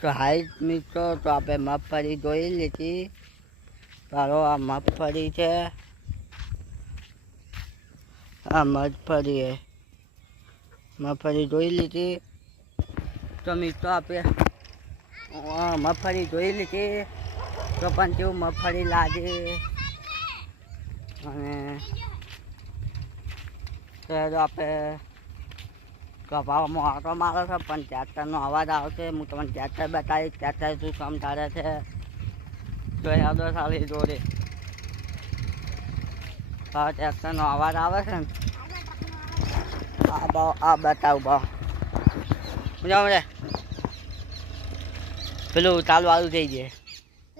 તો હાઈ મિત્રો, તો આપણે મગફળી ધોઈ લીધી. તારો આ મગફળી છે, આ મગફળી ધોઈ લીધી. તો મિત્રો આપણે મગફળી ધોઈ લીધી. તો પણ કેવું મગફળી લાગે અને આપણે કપાવામાં આટો મારો છે, પણ ટ્રેક્ટરનો અવાજ આવશે. હું તમને ટ્રેક્ટર બતાવીશ, ટ્રેક્ટર શું કામ તારે છે. તો યાદો સારી જોડે ટ્રેક્ટરનો અવાજ આવે છે ને, આ બતાવું ભાવ રે પેલું ચાલવાળું થઈ જાય.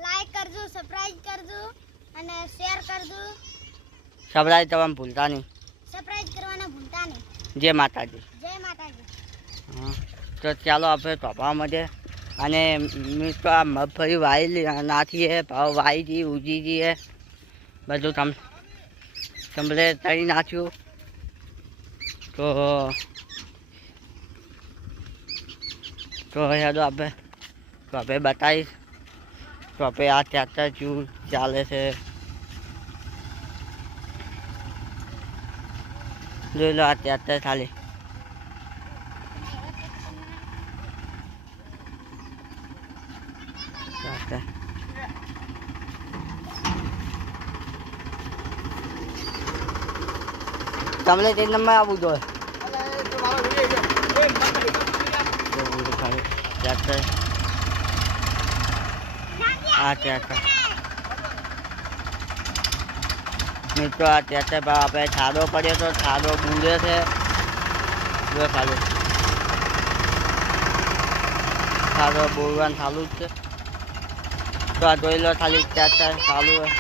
લાઈક કરજો, સબસ્ક્રાઇબ કરજો અને શેર કરજો. સબસ્ક્રાઇબ તમે ભૂલતા નહીં, સબસ્ક્રાઇબ કરવાના ભૂલતા નહીં. જય માતાજી. જય માતાજી. હા, તો ચાલો આપણે ટોપા મળે. અને મિત્રો આ મગફળી વાઈ નાખીએ, ભાવ વાઈ દી ઉજી જઈએ, બધું તમને તળી નાખ્યું. તો યાદો આપણે બતાવીશ. તો આપણે આ ટ્રેક્ટર શું ચાલે છે જોઈ લો. આ ટ્રેક્ટર ખાલી તમને તે નંબર આપવું જોઈએ. આ ટ્રેક્ટર મિત્રો, આ ટ્રેક્ટર પર આપણે છાડો પડ્યો તો છાડો બુંદે છે. જો ખાલી છાડો બોલવાનું ચાલુ જ છે. તો આ જોઈ લો ખાલી ટ્રેક્ટર ચાલુ હોય.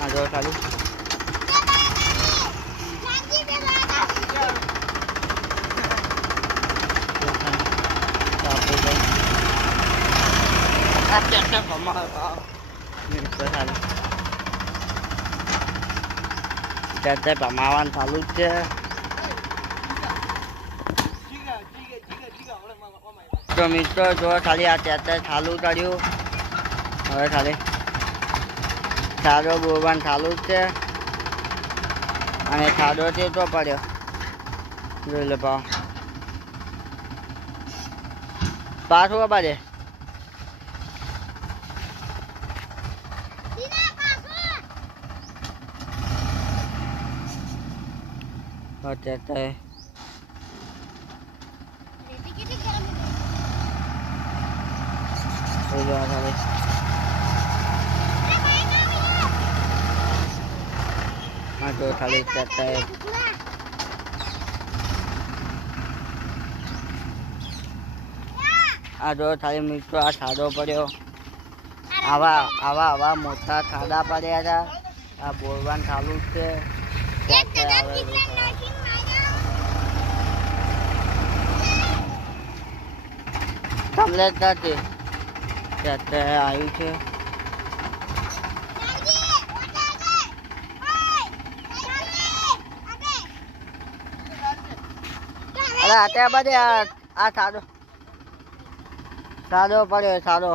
આ જો ખાલી ટ્રેક્ટર ભમાવાનું ચાલુ જ છે. તો મિત્રો જો ખાલી આ ટ્રેક્ટર ચાલુ કર્યું. હવે ખાલી છાડો બોલવાનું ચાલુ જ છે. અને છાડો છે તો પડ્યો જોઈ લો ભાવ પાછું બાજે. ખાલી આ જો ખાલી મિત્રો આ છાડો પડ્યો. આવા મોટા ખાડા પડ્યા હતા. આ બોલવાનું ચાલુ જ છે. તમને જ નથી ટ્રેક્ટર આવ્યું છે. અરે અત્યારે બધે આ સાદો પડ્યો સાદો